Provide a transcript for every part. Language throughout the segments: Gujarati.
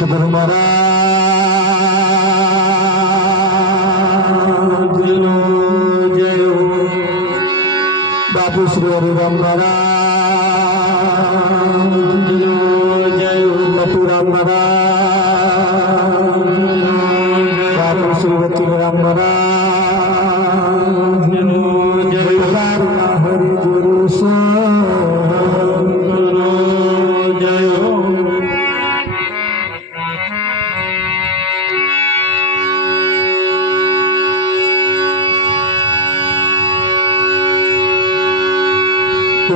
સતગુરુ મહારાજનો જય હો। બાપુ શ્રી હરિરામ મહારાજનો જય હો। નટુરામ મહારાજ, બાપુ શ્રી વકીલરામ મહારાજનો જય હો। હરિ ગુરુ સદગુરુ જય હો।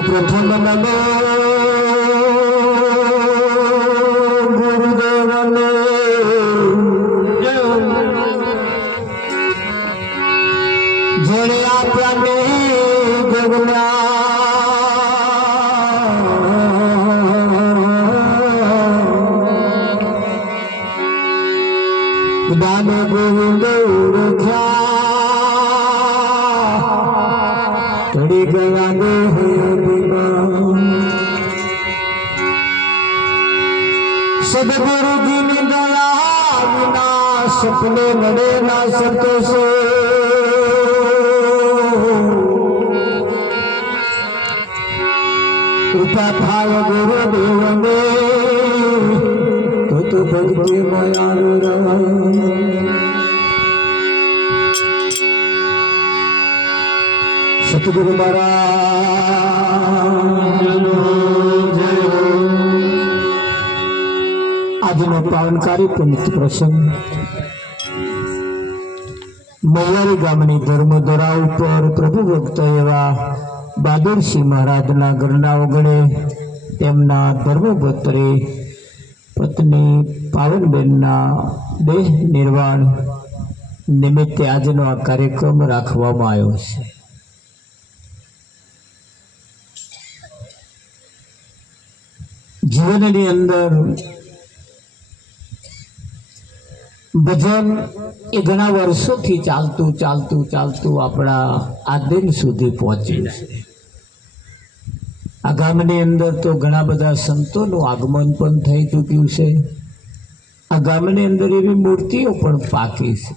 પ્રથમ નમો ગુરુદેવને જય હો। જેણે આપ્યાને જગના દાન ગોવિંદ ઓળખ્યા ચડી ગયા ને સદગુરુજીની દયા વિના સપને નડે ના સંતોષો। કૃપા થાય ગુરુદેવને તો ભક્તિ માયા સતગુરુ મહારાજનો જય હો। આજનો પાવનકારી પુનિત પ્રસંગ મૈયારી ગામની ધર્મધરા ઉપર પ્રભુ ભક્ત એવા બહાદુરસિંહ મહારાજના ઘરના ઓગણે તેમના ધર્મપત્રે પત્ની પાવનબેનના દેહ નિર્વાણ નિમિત્તે આજનો આ કાર્યક્રમ રાખવામાં આવ્યો છે। જીવનની અંદર ભજન એ ઘણા વર્ષોથી ચાલતું આપણા આ દિન સુધી પહોંચ્યું છે। આ ગામની અંદર તો ઘણા બધા સંતોનું આગમન પણ થઈ ચૂક્યું છે। આ ગામની અંદર એવી મૂર્તિઓ પણ પાકી છે,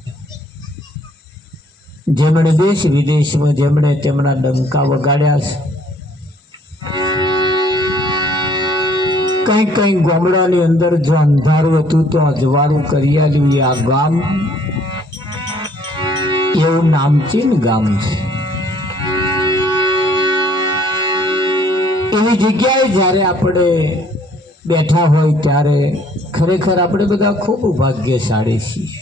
જેમણે દેશ વિદેશમાં જેમણે તેમના ડંકા વગાડ્યા છે। કઈ ગામડાની અંદર જો અંધારું હતું તો અજવાળું કરી આલ્યું આ ગામ એવું નામચીન ગામ છે। એવી જગ્યાએ જ્યારે આપણે બેઠા હોય ત્યારે ખરેખર આપણે બધા ખૂબ ભાગ્યશાળી છીએ।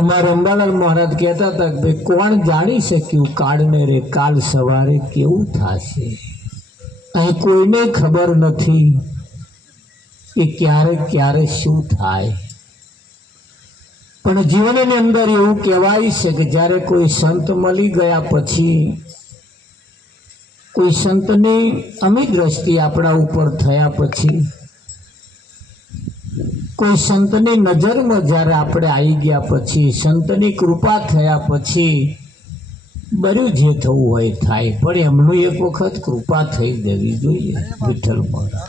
અમારા અંબાલાલ મહારાજ કહેતા હતા કે ભાઈ કોણ જાણી શક્યું કાળને રે કાલ સવારે કેવું થશે। અહીં કોઈને ખબર નથી કે ક્યારે શું થાય, પણ જીવનની અંદર એવું કહેવાય છે કે જ્યારે કોઈ સંત મળી ગયા પછી, કોઈ સંતની અમી દ્રષ્ટિ આપણા ઉપર થયા પછી, કોઈ સંતની નજરમાં જ્યારે આપણે આવી ગયા પછી, સંતની કૃપા થયા પછી બર્યું જે થવું હોય થાય, પણ એમનું એક વખત કૃપા થઈ દેવી જોઈએ વિઠ્ઠલ મહારાજ।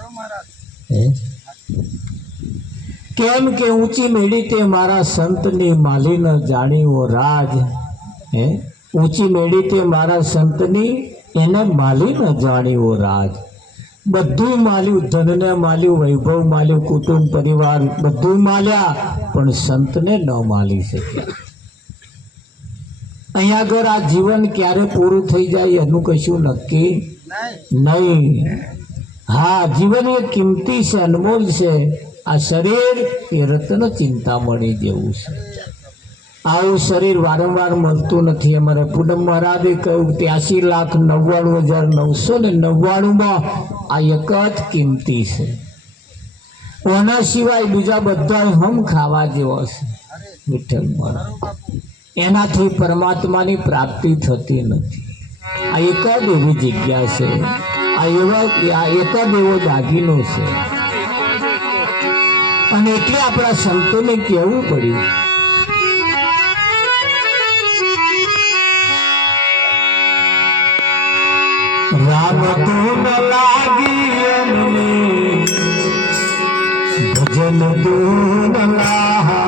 કેમ કે ઊંચી મેળી તે મારા સંતની માલી ન જાણીવો રાજ। ઊંચી મેળી તે મારા સંતની એને માલી ન જાણીવો રાજ। બધું માલ્યું, ધનને માલ્યું, વૈભવ માલ્યું, કુટુંબ પરિવાર બધું માલ્યા, પણ સંતને ન માલી શક્યા। અહીંયા આગળ આ જીવન ક્યારે પૂરું થઈ જાય એનું કશું નક્કી નહીં। હા, જીવન એ કિંમતી છે, અનમોલ છે। આ શરીર એ રત્ન ચિંતામણી જેવું છે। આવું શરીર વારંવાર મળતું નથી। અમારે પૂનમ મહારાજે કહ્યું 83,99,999 આ એક જ કિંમતી છે। ઓના સિવાય બીજા બધા હમ ખાવા જેવા છે વિઠ્ઠલ મહારાજ। એનાથી પરમાત્માની પ્રાપ્તિ થતી નથી। આ એક જ એવી જગ્યા છે, આ એક જ એવો દાગીનો છે, અને એટલે આપણા સંતોને કહેવું પડ્યું રામ ધૂન લાગી ભજન ધૂન લાગી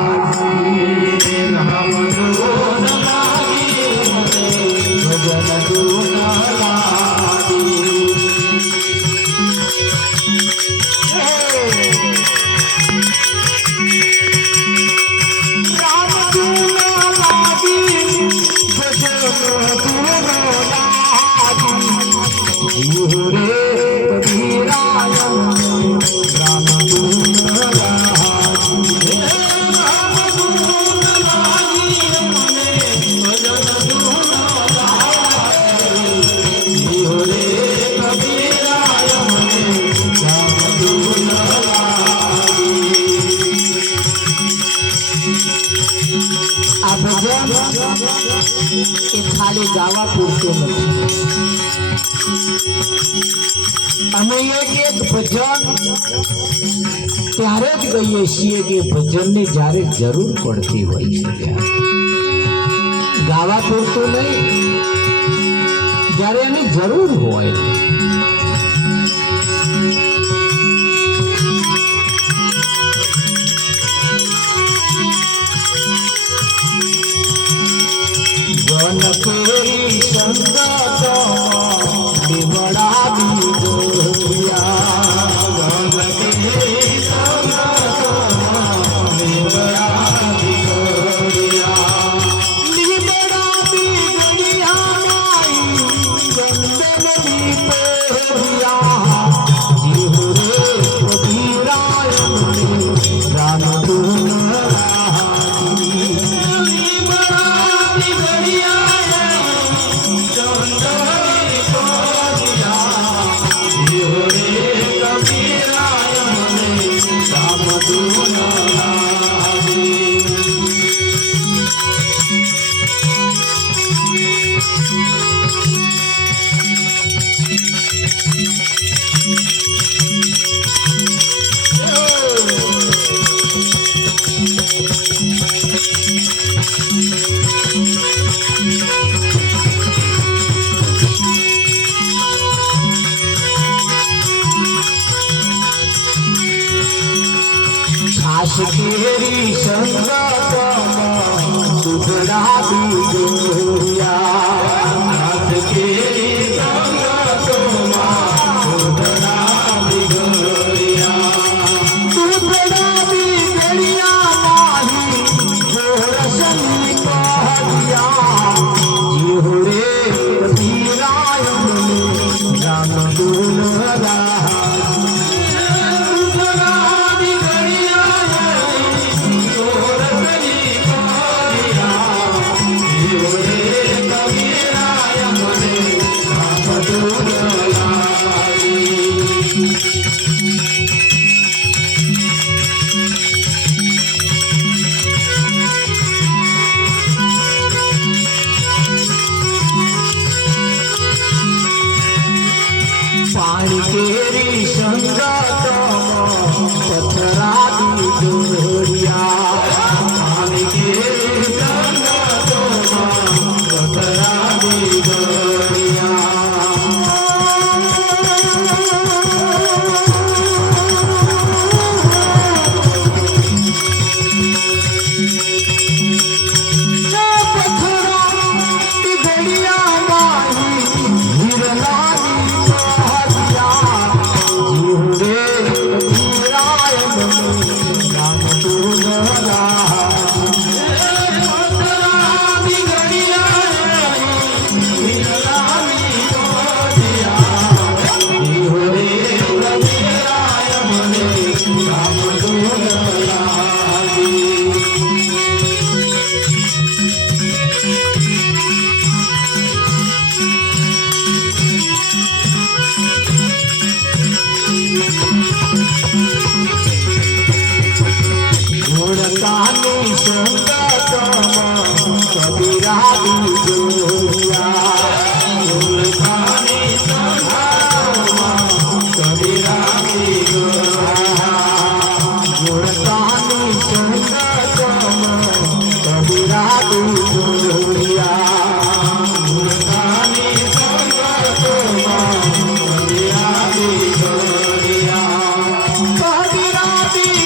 ભજન ધૂન લાગી રામ ધૂન લાગી ભજન ધૂન લાગી રે આ ભજન એ ખાલી ગાવા પૂરતું નથી. અમે એક ભજન ત્યારે જ ગઈએ છીએ કે ભજનની જ્યારે જરૂર પડતી હોય છે, ગાવા પૂરતું નહીં, જ્યારે એની જરૂર હોય. વન કેરી સંગત લીમડા બીજોયા વન કેરી સંગત લીમડા બીજોયા લીમડા બીજોયા માઈ ચંદન દીપોયા જીવ રે કબીરાય રામ ધૂન કેરી સંગત દુધડા બીજોયા કેરી સંગત દુધડા બીજોયા દુધડા બીજોયા માહી જોરસની કહ્યા જીવ રે કબીરાય રામ ધૂન પાણી કેરી સંગત પથરા બીજોયા પાણી કેરી સંગત પથરા બીજોયા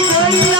ગળિયા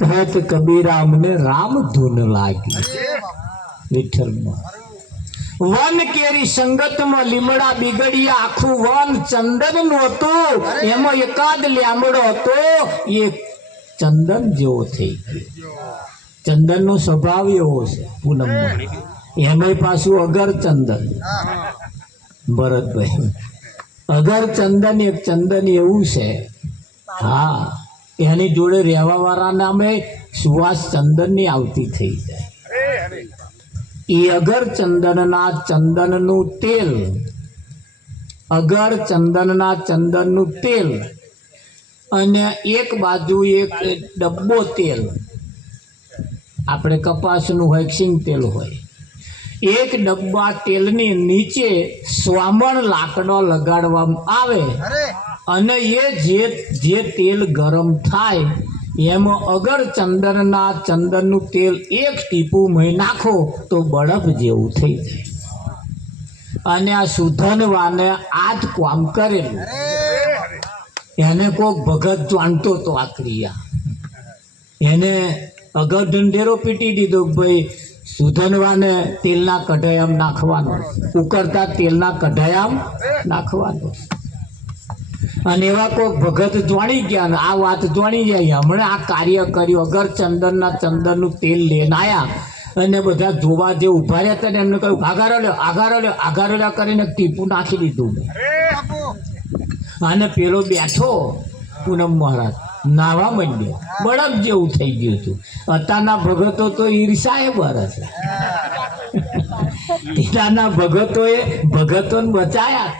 કહેત કબીરા અમને રામ ધૂન લાગી. વિઠ્ઠલમાં વન કેરી સંગતમાં લીમડા બીગડિયા, આખું વન ચંદન નું હતું, એમાં એકાદ લીમડો હતો એ ચંદન જેવો થઈ ગયો. ચંદન નો સ્વભાવ એવો છે પૂનમમાં, એમાંય પાછું અગર ચંદન. ભરતભાઈ અગર ચંદન એક ચંદન એવું છે, હા, એની જોડે રહેવા વાળા નામે સુવાસ ચંદન ની આવતી થઈ જાય. એ અગર ચંદનના ચંદનનું તેલ, અગર ચંદનના ચંદનનું તેલ અને એક બાજુ એક ડબ્બો તેલ, આપણે કપાસનું હોય સિંગ તેલ હોય, એક ડબ્બા તેલની નીચે સ્વામણ લાકડો લગાડવામાં આવે અને એ જે તેલ ગરમ થાય એમાં અગર ચંદનના ચંદનનું તેલ એક ટીપું મહી નાખો તો બળફ જેવું થઈ જાય. અને આ સુધનવાને આ જ કામ કરેલું. એને કોક ભગત જાણતો તો આ ક્રિયા, એને અગર ઢંઢેરો પીટી દીધો, ભાઈ સુધનવાને તેલના કઢાયામ નાખવાનો, ઉકળતા તેલના કઢાયામ નાખવાનો. અને એવા કોઈ ભગત જાણી ગયા ને આ વાત જાણી જાય, હમણાં આ કાર્ય કર્યું, અગર ચંદનના ચંદનનું તેલ લઈને આવ્યા અને બધા જોવા જે ઉભા રહ્યા હતા ને એમને કહ્યું આઘારો લ્યો, આઘારો લ્યો, આઘારો લ્યો કરીને ટીપું નાખી દીધું. અને પેલો બેઠો પૂનમ મહારાજ નાવા માંડ્યો, બળફ જેવું થઈ ગયું હતું. અત્યારના ભગતો તો ઈર્ષાએ બરસ, ત્યારના ભગતોએ ભગતોને બચાયા.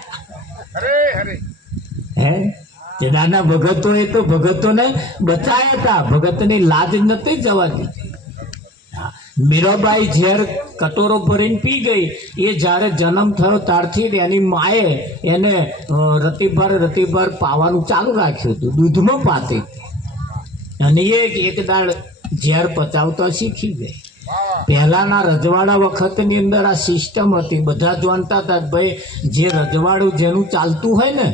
હે નાના ભગતોએ તો ભગતોને બચાયા હતા, ભગતની લાજ નથી જવા દીધી. મીરાબાઈ ઝેર કટોરો ભરીને પી ગઈ, એ જ્યારે જન્મ થયો ત્યારથી જ એની માએ એને રતિભર પાવાનું ચાલુ રાખ્યું હતું, દૂધમાં પાતી. અને એક દાળ ઝેર પચાવતા શીખી ગઈ. પહેલાના રજવાડા વખતની અંદર આ સિસ્ટમ હતી, બધા જાણતા હતા ભાઈ જે રજવાડું જેનું ચાલતું હોય ને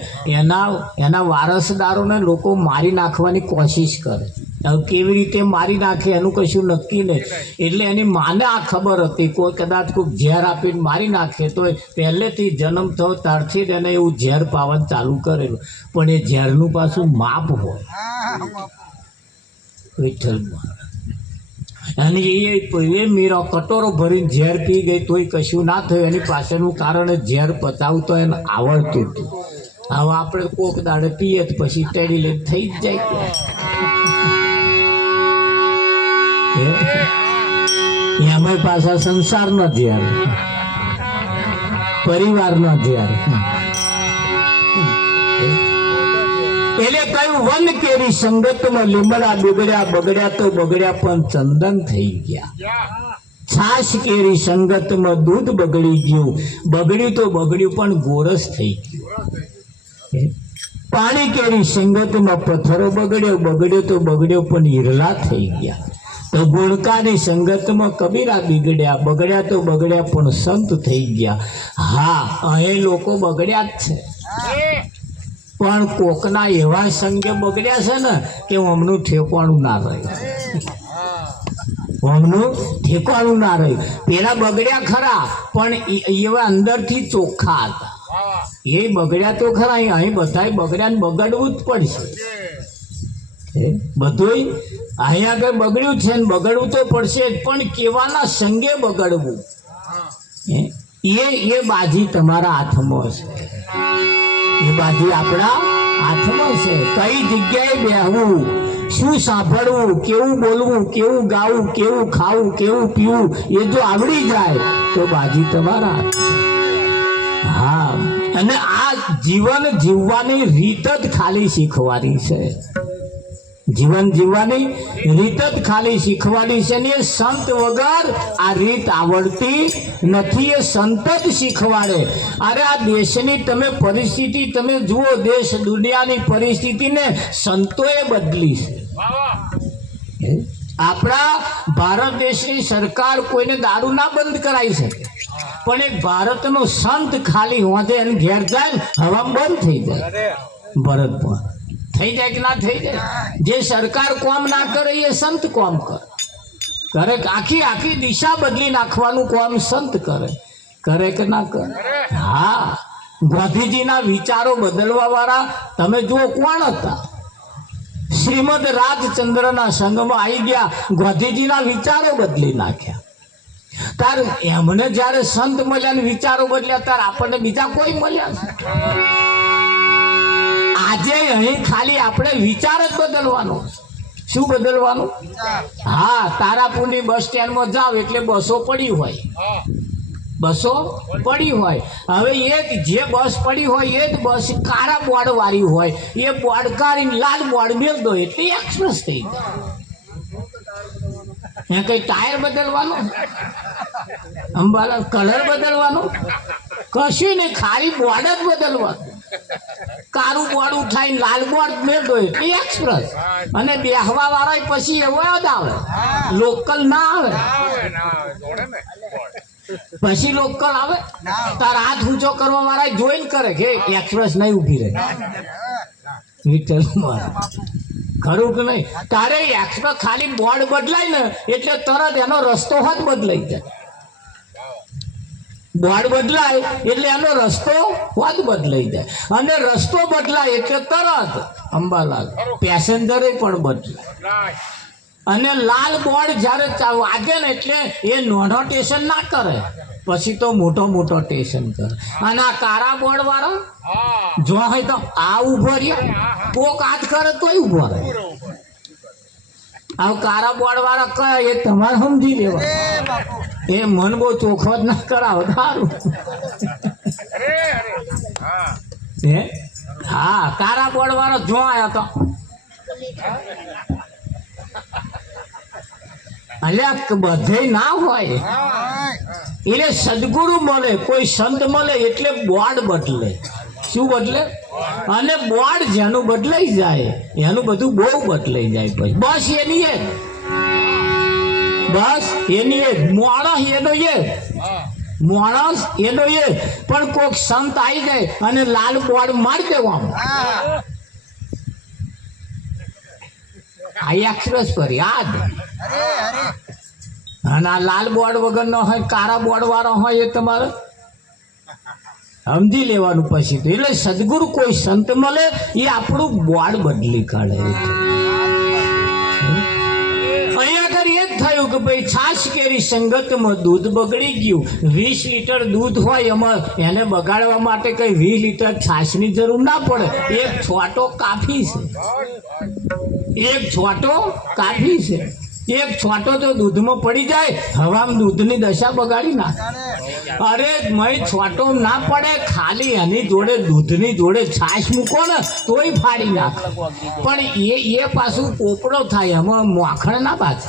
એના વારસદારોને લોકો મારી નાખવાની કોશિશ કરે. હવે કેવી રીતે મારી નાખે એનું કશું નક્કી નહીં. એટલે એની માને આ ખબર હતી, કોઈ કદાચ કોઈ ઝેર આપીને મારી નાખે તો પહેલેથી જન્મ થયો ત્યારથી જ એને એવું ઝેર પાવાનું ચાલુ કરેલું. પણ એ ઝેરનું પાછું માપ હોય. વિઠ્ઠલમાં અને એ મીરા કટોરો ભરીને ઝેર પી ગઈ તોય કશું ના થયું. એની પાછળનું કારણ ઝેર પચાવતો એને આવડતું હતું. હવે આપણે કોક દાડે પીએ તો પછી ટેડી લે થઈ જ જાય. એમાં પાછા સંસારનો ઝેર, પરિવારનો ઝેર. એટલે કયું વન કેરી સંગતમાં લીમડા બગડ્યા, બગડ્યા તો બગડ્યા પણ ચંદન થઈ ગયા. છાશ કેરી સંગતમાં દૂધ બગડી ગયું, બગડ્યું તો બગડ્યું પણ ગોરસ થઈ ગયું. પાણી કેરી સંગતમાં પથ્થરો બગડ્યો, બગડ્યો તો બગડ્યો પણ હીરલા થઈ ગયા. તો ગુણકાની સંગતમાં કબીરા બગડ્યા, બગડ્યા તો બગડ્યા પણ સંત થઈ ગયા. હા, અહીં લોકો બગડ્યા જ છે, પણ કોકના એવા સંગે બગડ્યા છે ને કે હમનું ઠેકવાનું ના રહ્યું, હમનું ઠેકવાનું ના રહ્યું. પેલા બગડ્યા ખરા પણ એવા અંદરથી ચોખ્ખા હતા. એ બગડ્યા તો ખરા, અહીં બધા બગડ્યા ને બગડવું જ પડશે. બધું અહીંયા આગળ બગડ્યું છે ને બગડવું તો પડશે જ, પણ કેવાના સંગે બગડવું એ બાજી તમારા હાથમાં છે. એ બાજી આપણા હાથમાં છે. કઈ જગ્યાએ બેહવું, શું સાંભળવું, કેવું બોલવું, કેવું ગાવું, કેવું ખાવું, કેવું પીવું, એ જો આવડી જાય તો બાજી તમારા હાથમાં. હા, અને આ જીવન જીવવાની રીત જ ખાલી શીખવાની છે. જીવન જીવવાની રીત જ ખાલી શીખવાની છે. ને એ સંત વગર આ રીત આવડતી નથી. એ સંત જ શીખવાડે. અરે આ દેશની તમે પરિસ્થિતિ તમે જુઓ, દેશ દુનિયાની પરિસ્થિતિને સંતોએ બદલી છે. આપણા ભારત દેશની સરકાર કોઈને દારૂ ના બંધ કરાવી શકે, પણ એક ભારતનો સંત ખાલી હોતે એને ઘેર જાય હવા બંધ થઈ જાય. ભરતમાં થઈ જાય કે ના થઈ જાય? જે સરકાર કોમ ના કરે એ સંત કોમ કરે આખી આખી દિશા બદલી નાખવાનું કોમ સંત કરે કે ના કરે? હા, ગાંધીજીના વિચારો બદલવા વાળા તમે જુઓ કોણ હતા? શ્રીમદ રાજચંદ્રના સંઘમાં આવી ગયા, ગાંધીજીના વિચારો બદલી નાખ્યા. તાર એમને જયારે સંત મળ્યા ને વિચારો બદલ્યા, તાર આપણને બીજા કોઈ મળ્યા છે? આજે અહીં ખાલી આપણે વિચાર જ બદલવાનો. શું બદલવાનું? હા, તારાપુરની બસ સ્ટેન્ડમાં જાવ એટલે બસો પડી હોય. હવે એક જે બસ પડી હોય એ જ બસ કાળા બોર્ડ વાળી હોય, એ બોર્ડ કાઢીને લાલ બોર્ડ મેળ દો એટલે એક્સપ્રેસ થઈ જાય. કઈ ટાયર બદલવાનો, અંબાલા કલર બદલવાનો કશું નહીં, ખાલી બોર્ડ જ બદલવાનું. કાળું બોર્ડ ઉઠાઈને લાલ બોર્ડ મેળ દો એટલે એક્સપ્રેસ. અને બેહવા વાળા પછી એવો જ આવે, લોકલ ના આવે. પછી લોકલ આવે, તાર હાથ ઊંચો કરવા વાળા જોઈને કરે કે એક્સપ્રેસ નહીં ઉભી રહે. ખરું કે નહીં? તારે એક્સપ્રેસ ખાલી બોર્ડ બદલાય ને એટલે તરત એનો રસ્તો જ બદલાઈ જાય. બોર્ડ બદલાય એટલે એનો રસ્તો જ બદલાઈ જાય, અને રસ્તો બદલાય એટલે તરત અંબાલાલ પેસેન્જરે પણ બદલાય. અને લાલ બોર્ડ જ્યારે વાગે ને એટલે એ નાનો સ્ટેશન ના કરે, પછી તો મોટો સ્ટેશન કરે. અને આ કાળા બોર્ડ વાળો જો હોય તો આ ઉભો રહ્યો, કોક હાથ કરે તોય ઉભો રહે. આ કાળા બોર્ડ વાળા કહે એ તમારે સમજી લેવા, એ મન બહુ ચોખ્ખો જ ના કરાવો સારું. હા, કાળા બોર્ડ વાળો જો આવ્યો તો અલ્યા બધે ના હોય. એટલે સદગુરુ મળે, કોઈ સંત મળે એટલે બોર્ડ બદલે. શું બદલે? અને બોર્ડ જેનું બદલાઈ જાય એનું બધું બહુ બદલાઈ જાય. પછી બસ એની માણસ એનો પણ કોઈક સંત આવી જાય અને લાલ બોર્ડ મારી દેવાનું, આ એક્સપ્રેસ પર યાદ. અને આ લાલ બોર્ડ વગર નો હોય, કાળા બોર્ડ વાળો હોય એ તમારે સમજી લેવાનું. પછી તો એટલે સદગુરુ કોઈ સંત મળે એ આપણું બોર્ડ બદલી કાઢે. અહીંયા આગળ એ જ થયું કે ભાઈ છાશ કેરી સંગતમાં દૂધ બગડી ગયું. 20 લીટર દૂધ હોય એમાં એને બગાડવા માટે કઈ 20 લીટર છાશની જરૂર ના પડે. એક છોટો કાફી છે. એક છોટો તો દૂધમાં પડી જાય, હવામાં દૂધની દશા બગાડી નાખે. અરે મય છોટો ના પડે, ખાલી એની જોડે દૂધની જોડે છાશ મૂકો ને તોય ફાડી નાખે. પણ એ પાછું પોપડો થાય, એમાં માખણ ના બાજે.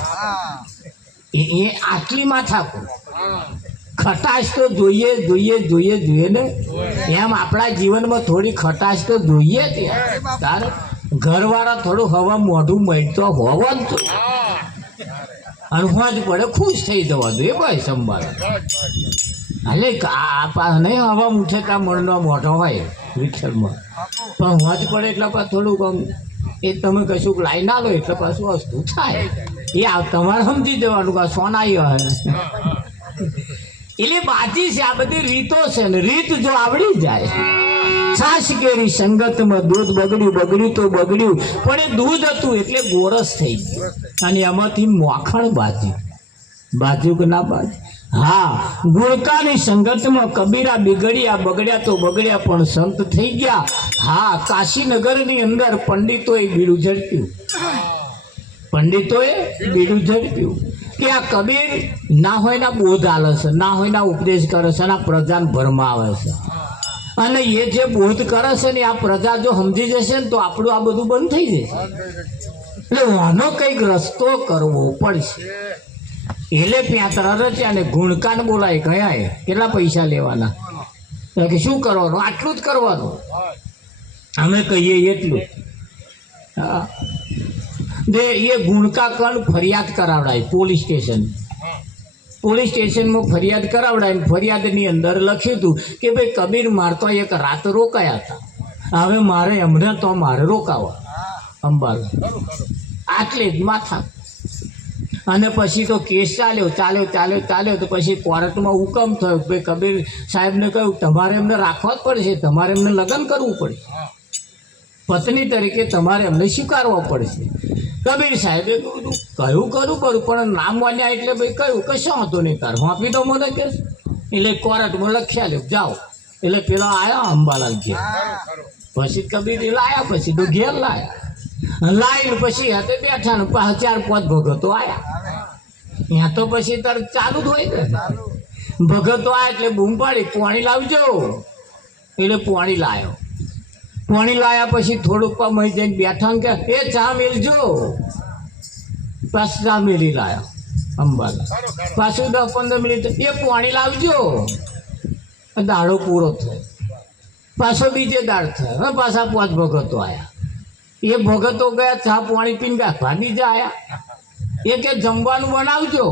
એ આટલી માથાકૂ. ખટાશ તો જોઈએ ને. એમ આપણા જીવનમાં થોડી ખટાશ તો જોઈએ જ. તારે ઘરવાળા થોડું હવા મોઢું મળતો હોવા જ જોઈએ, અને હોજ પડે ખુશ થઈ જવા જોઈએ ભાઈ સંભાળ. એટલે નહીં હવા ઉઠે ત્યાં મણનો મોઢો હોય વિઠ્ઠલમાં, પણ હોજ પડે એટલે પાછું થોડુંક એ તમે કશુંક લાઈ ના લો એટલે પાછું વસ્તુ થાય. એ તમારે સમજી જવાનું કે સોનાઈ હોય. એટલે બાજી છે, આ બધી રીતો છે ને. રીત જો આવડી જાય. છાશ કેરી સંગતમાં દૂધ બગડ્યું તો બગડ્યું, પણ એ દૂધ હતું એટલે ગોરસ થઈ ગયું, અને એમાંથી માખણ બાજ્યું કે ના બાજ્યું? હા, ગુણકાની સંગતમાં કબીરા બગડ્યા તો બગડ્યા પણ સંત થઈ ગયા. હા, કાશીનગરની અંદર પંડિતોએ બીડું ઝડપ્યું કે આ કબીર ના હોય ના બોધ આલે છે, ના હોય ના ઉપદેશ કરે છે, અને આ પ્રજાને ભરમાવે છે. અને એ જે બોધ કરે છે ને આ પ્રજા જો સમજી જશે ને તો આપણું આ બધું બંધ થઈ જશે. એટલે આનો કંઈક રસ્તો કરવો પડશે. એટલે પ્યાતર રચ્યા ને ગુણકાન બોલાય ગયા. કેટલા પૈસા લેવાના? કે શું કરવાનું? આટલું જ કરવાનું. અમે કહીએ એટલું. હા, એ ગુણકા કણ ફરિયાદ કરાવડાય પોલીસ સ્ટેશનમાં ફરિયાદ કરાવડાય. ફરિયાદની અંદર લખ્યું હતું કે ભાઈ કબીર મારતો એક રાત રોકાયા હતા, હવે મારે એમને તો મારે રોકાવા. અંબાલા આટલે જ માથા. અને પછી તો કેસ ચાલ્યો તો પછી કોર્ટમાં હુકમ થયો કે ભાઈ કબીર સાહેબને કહ્યું તમારે એમને રાખવા જ પડશે, તમારે એમને લગ્ન કરવું પડશે, પત્ની તરીકે તમારે એમને સ્વીકારવા પડશે. કબીર સાહેબે કહ્યું કરું પણ નામ માન્યા એટલે ભાઈ કહ્યું કે શું હતો નહીં તાર વાપી દો મને કે. એટલે કોર્ટમાં લખ્યા લ્યો જાઓ. એટલે પેલો આવ્યો અંબાલાલ ઘેર. પછી કબીર લાયા, પછી તો ઘેર લાઈને પછી હાથે બેઠા ને 4-5 ભગતો આવ્યા. ત્યાં તો પછી તાર ચાલુ જ હોય ને. ભગતો આવ્યા એટલે બૂમ પાડી પાણી લાવજો. એટલે પાણી લાયા પછી થોડુંક મહી જઈને બેઠા કે એ ચા મેલજો. પાછું ચા મેલી લાયા અંબાલા. પાછું 10-15 મિનિટ એ પાણી લાવજો. દાડો પૂરો થયો. પાછો બીજે દાડ થયો. હવે પાછા 5 ભગતો આવ્યા. એ ભગતો ગયા ચા પાણી પીને ગયા. ભાગી આવ્યા. એ કે જમવાનું બનાવજો.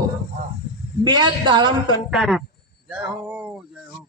2 દાડમ કંટાળ્યા. જય હો જય હો.